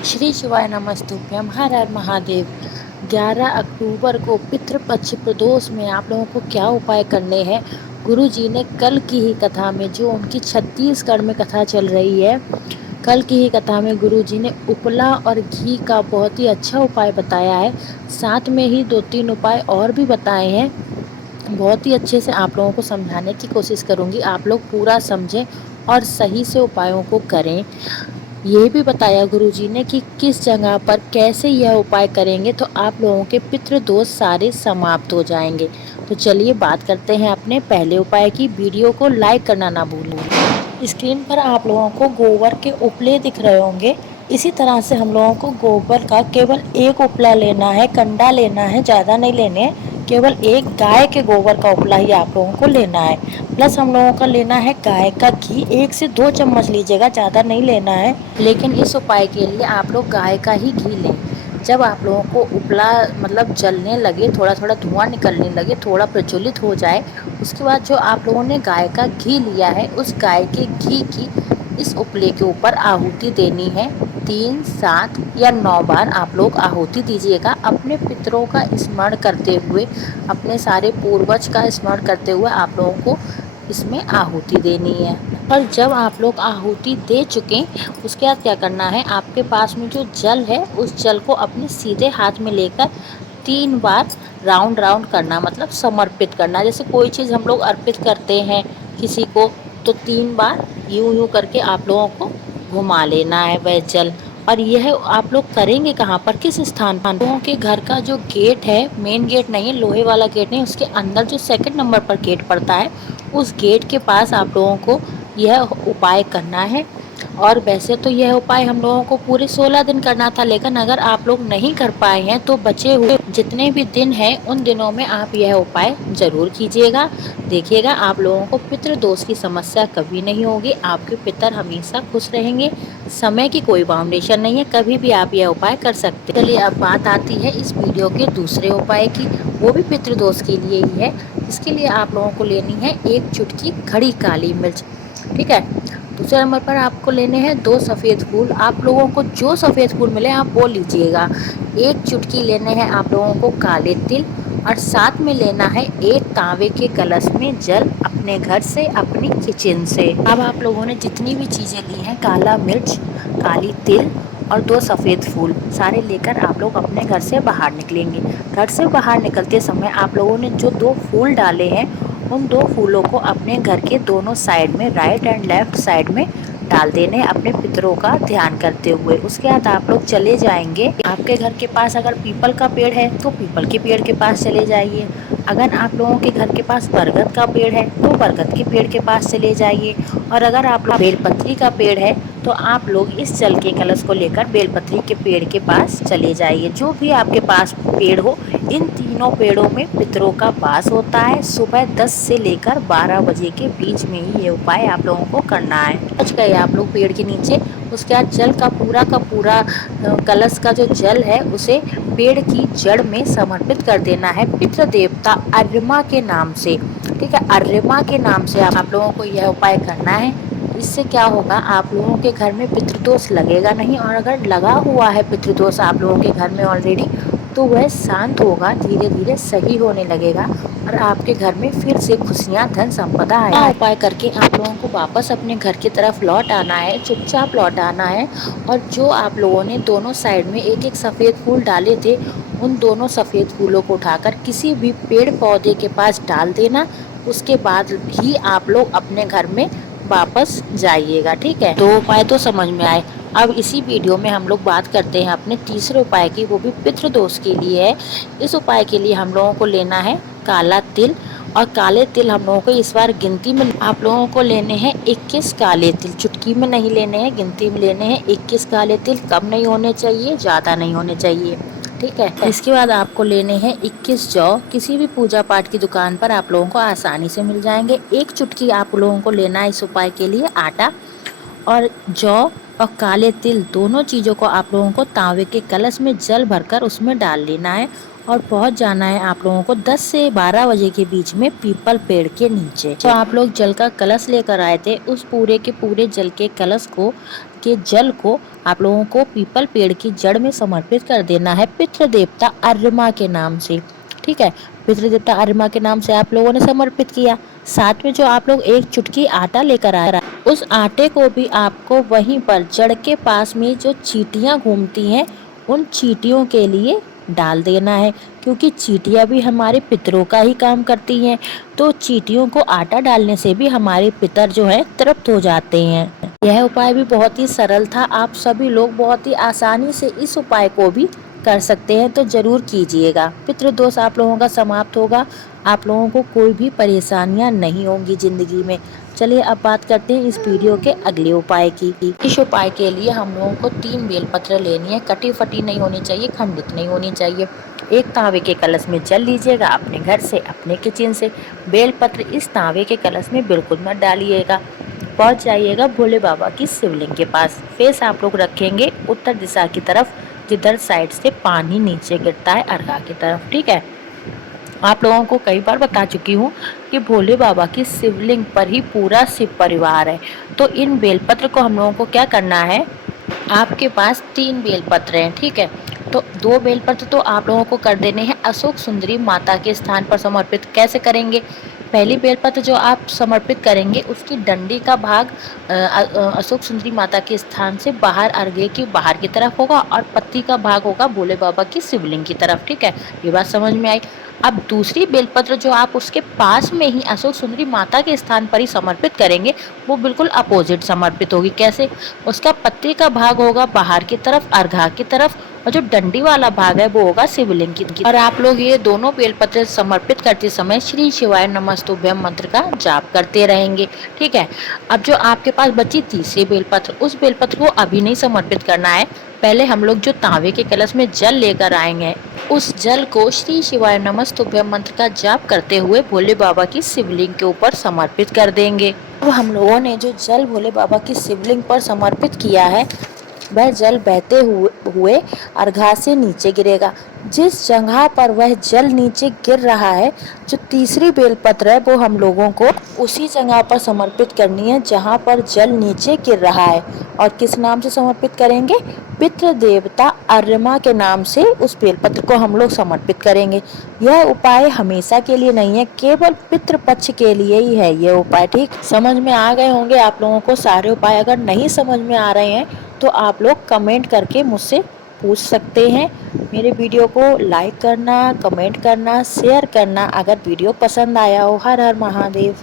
श्री शिवाय नमस्तुभ्यम, हर हर महादेव। 11 अक्टूबर को पितृपक्ष प्रदोष में आप लोगों को क्या उपाय करने हैं। गुरु जी ने कल की ही कथा में, जो उनकी छत्तीसगढ़ में कथा चल रही है, कल की ही कथा में गुरु जी ने उपला और घी का बहुत ही अच्छा उपाय बताया है। साथ में ही 2-3 उपाय और भी बताए हैं। बहुत ही अच्छे से आप लोगों को समझाने की कोशिश करूँगी, आप लोग पूरा समझें और सही से उपायों को करें। ये भी बताया गुरुजी ने कि किस जगह पर कैसे यह उपाय करेंगे तो आप लोगों के पितृ दोष सारे समाप्त हो जाएंगे। तो चलिए बात करते हैं अपने पहले उपाय की। वीडियो को लाइक करना ना भूलें। स्क्रीन पर आप लोगों को गोबर के उपले दिख रहे होंगे। इसी तरह से हम लोगों को गोबर का केवल एक उपला लेना है, कंडा लेना है, ज़्यादा नहीं लेने हैं। केवल एक गाय के गोबर का उपला ही आप लोगों को लेना है। प्लस हम लोगों का लेना है गाय का घी, 1 से 2 चम्मच लीजिएगा, ज़्यादा नहीं लेना है। लेकिन इस उपाय के लिए आप लोग गाय का ही घी लें। जब आप लोगों को उपला मतलब जलने लगे, थोड़ा थोड़ा धुआं निकलने लगे, थोड़ा प्रज्वलित हो जाए, उसके बाद जो आप लोगों ने गाय का घी लिया है, उस गाय के घी की इस उपले के ऊपर आहुति देनी है। 3, 7 या 9 बार आप लोग आहुति दीजिएगा, अपने पितरों का स्मरण करते हुए, अपने सारे पूर्वज का स्मरण करते हुए आप लोगों को इसमें आहुति देनी है। और जब आप लोग आहुति दे चुके, उसके बाद क्या करना है, आपके पास में जो जल है उस जल को अपने सीधे हाथ में लेकर 3 बार राउंड राउंड करना, मतलब समर्पित करना। जैसे कोई चीज़ हम लोग अर्पित करते हैं किसी को, तो 3 बार यूं यूं करके आप लोगों को घुमा लेना है वह जल। और यह आप लोग करेंगे कहाँ पर, किस स्थान पर? लोगों के घर का जो गेट है, मेन गेट नहीं, लोहे वाला गेट नहीं, उसके अंदर जो 2nd नंबर पर गेट पड़ता है, उस गेट के पास आप लोगों को यह उपाय करना है। और वैसे तो यह उपाय हम लोगों को पूरे 16 दिन करना था, लेकिन अगर आप लोग नहीं कर पाए हैं तो बचे हुए जितने भी दिन हैं उन दिनों में आप यह उपाय जरूर कीजिएगा। देखिएगा, आप लोगों को पितृ दोष की समस्या कभी नहीं होगी, आपके पितर हमेशा खुश रहेंगे। समय की कोई बाउंडेशन नहीं है, कभी भी आप यह उपाय कर सकते हैं। चलिए अब बात आती है इस वीडियो के दूसरे उपाय की, वो भी पितृ दोष के लिए ही है। इसके लिए आप लोगों को लेनी है 1 चुटकी खड़ी काली मिर्च, ठीक है। दूसरे नंबर पर आपको लेने हैं 2 सफ़ेद फूल। आप लोगों को जो सफ़ेद फूल मिले आप वो लीजिएगा। 1 चुटकी लेने हैं आप लोगों को काले तिल, और साथ में लेना है 1 तांबे के कलश में जल, अपने घर से, अपनी किचन से। अब आप लोगों ने जितनी भी चीज़ें ली हैं, काला मिर्च, काली तिल और 2 सफ़ेद फूल, सारे लेकर आप लोग अपने घर से बाहर निकलेंगे। घर से बाहर निकलते समय आप लोगों ने जो 2 फूल डाले हैं, उन 2 फूलों को अपने घर के दोनों साइड में, राइट एंड लेफ्ट साइड में डाल देने, अपने पितरों का ध्यान करते हुए। उसके बाद आप लोग चले जाएंगे, आपके घर के पास अगर पीपल का पेड़ है तो पीपल के पेड़ के पास चले जाइए। अगर आप लोगों के घर के पास बरगद का पेड़ है तो बरगद के पेड़ के पास चले जाइए। और अगर आप लोग बेलपत्री का पेड़ है तो आप लोग इस जल के कलश को लेकर बेलपत्री के पेड़ के पास चले जाइए। जो भी आपके पास पेड़ हो, इन तीनों पेड़ों में पितरों का वास होता है। सुबह 10 से लेकर 12 बजे के बीच में ही ये उपाय आप लोगों को करना है। पहुंच गए आप लोग पेड़ के नीचे, उसके बाद जल का पूरा कलश का जो जल है उसे पेड़ की जड़ में समर्पित कर देना है, पितृ देवता अर्यमा के नाम से, ठीक है। अर्यमा के नाम से आप लोगों को यह उपाय करना है। इससे क्या होगा, आप लोगों के घर में पितृदोष लगेगा नहीं, और अगर लगा हुआ है पितृदोष आप लोगों के घर में ऑलरेडी, तो वह शांत होगा, धीरे धीरे सही होने लगेगा और आपके घर में फिर से खुशियां, धन संपदा आएगा। उपाय करके आप लोगों को वापस अपने घर की तरफ लौट आना है, चुपचाप लौट आना है। और जो आप लोगों ने दोनों साइड में 1-1 सफ़ेद फूल डाले थे, उन दोनों सफ़ेद फूलों को उठाकर किसी भी पेड़ पौधे के पास डाल देना। उसके बाद ही आप लोग अपने घर में वापस जाइएगा, ठीक है। 2 उपाय तो समझ में आए। अब इसी वीडियो में हम लोग बात करते हैं अपने तीसरे उपाय की, वो भी पितृदोष के लिए है। इस उपाय के लिए हम लोगों को लेना है काला तिल, और काले तिल हम लोगों को इस बार गिनती में आप लोगों को लेने हैं 21 काले तिल। चुटकी में नहीं लेने हैं, गिनती में लेने हैं 21 काले तिल। कम नहीं होने चाहिए, ज़्यादा नहीं होने चाहिए, ठीक है। इसके बाद आपको लेने हैं 21 जौ। किसी भी पूजा पाठ की दुकान पर आप लोगों को आसानी से मिल जाएंगे। 1 चुटकी आप लोगों को लेना है इस उपाय के लिए आटा, और जौ और काले तिल दोनों चीज़ों को आप लोगों को तांबे के कलश में जल भरकर उसमें डाल लेना है। और पहुंच जाना है आप लोगों को 10 से 12 बजे के बीच में पीपल पेड़ के नीचे। तो आप लोग जल का कलश लेकर आए थे, उस पूरे के पूरे जल के कलश को जल को आप लोगों को पीपल पेड़ की जड़ में समर्पित कर देना है पितृ देवता अर्यमा के नाम से। ठीक है, पितृ देवता अर्यमा के नाम से आप लोगों ने समर्पित किया। साथ में जो आप लोग एक चुटकी आटा लेकर आए, उस आटे को भी आपको वहीं पर जड़ के पास में जो चींटियां घूमती हैं उन चींटियों के लिए डाल देना है, क्योंकि चींटियां भी हमारे पितरों का ही काम करती हैं। तो चींटियों को आटा डालने से भी हमारे पितर जो है तृप्त हो जाते हैं। यह उपाय भी बहुत ही सरल था, आप सभी लोग बहुत ही आसानी से इस उपाय को भी कर सकते हैं, तो जरूर कीजिएगा। पितृदोष आप लोगों का समाप्त होगा, आप लोगों को कोई भी परेशानियां नहीं होंगी जिंदगी में। चलिए अब बात करते हैं इस वीडियो के अगले उपाय की। इस उपाय के लिए हम लोगों को 3 बेलपत्र लेनी है, कटी फटी नहीं होनी चाहिए, खंडित नहीं होनी चाहिए। एक तांबे के कलश में जल लीजिएगा अपने घर से, अपने किचन से। बेलपत्र इस तांबे के कलश में बिल्कुल मत डालिएगा। पहुंच जाइएगा भोले बाबा की शिवलिंग के पास। फेस आप लोग रखेंगे उत्तर दिशा की तरफ, जिधर साइड से पानी नीचे गिरता है अर्घा की तरफ। ठीक है, आप लोगों को कई बार बता चुकी हूँ कि भोले बाबा की शिवलिंग पर ही पूरा शिव परिवार है। तो इन बेलपत्र को हम लोगों को क्या करना है, आपके पास 3 बेलपत्र हैं, ठीक है, तो 2 बेलपत्र तो आप लोगों को कर देने हैं अशोक सुंदरी माता के स्थान पर समर्पित। कैसे करेंगे, पहली बेलपत्र जो आप समर्पित करेंगे उसकी डंडी का भाग अशोक सुंदरी माता के स्थान से बाहर अर्घे की बाहर की तरफ होगा और पत्ती का भाग होगा भोले बाबा की शिवलिंग की तरफ। ठीक है, ये बात समझ में आई। अब दूसरी बेलपत्र जो आप उसके पास में ही अशोक सुंदरी माता के स्थान पर ही समर्पित करेंगे वो बिल्कुल अपोजिट समर्पित होगी। कैसे, उसका पत्ती का भाग होगा बाहर की तरफ अर्घा की तरफ, और जो डंडी वाला भाग है वो होगा शिवलिंग की। और आप लोग ये दोनों बेलपत्र समर्पित करते समय श्री शिवाय नमस्तुभ्यम मंत्र का जाप करते रहेंगे। ठीक है, अब जो आपके पास बची तीसरी बेलपत्र, उस बेलपत्र को अभी नहीं समर्पित करना है। पहले हम लोग जो तांबे के कलश में जल लेकर आएंगे उस जल को श्री शिवाय नमस्तुभ्यम मंत्र का जाप करते हुए भोले बाबा की शिवलिंग के ऊपर समर्पित कर देंगे। अब हम लोगों ने जो जल भोले बाबा की शिवलिंग पर समर्पित किया है वह जल बहते हुए अर्घा से नीचे गिरेगा। जिस जगह पर वह जल नीचे गिर रहा है, जो तीसरी बेलपत्र है वो हम लोगों को उसी जगह पर समर्पित करनी है जहां पर जल नीचे गिर रहा है। और किस नाम से समर्पित करेंगे, पितृ देवता अर्यमा के नाम से उस बेलपत्र को हम लोग समर्पित करेंगे। यह उपाय हमेशा के लिए नहीं है, केवल पितृ पक्ष के लिए ही है ये उपाय। ठीक, समझ में आ गए होंगे आप लोगों को सारे उपाय। अगर नहीं समझ में आ रहे हैं तो आप लोग कमेंट करके मुझसे पूछ सकते हैं। मेरे वीडियो को लाइक करना, कमेंट करना, शेयर करना अगर वीडियो पसंद आया हो। हर हर महादेव।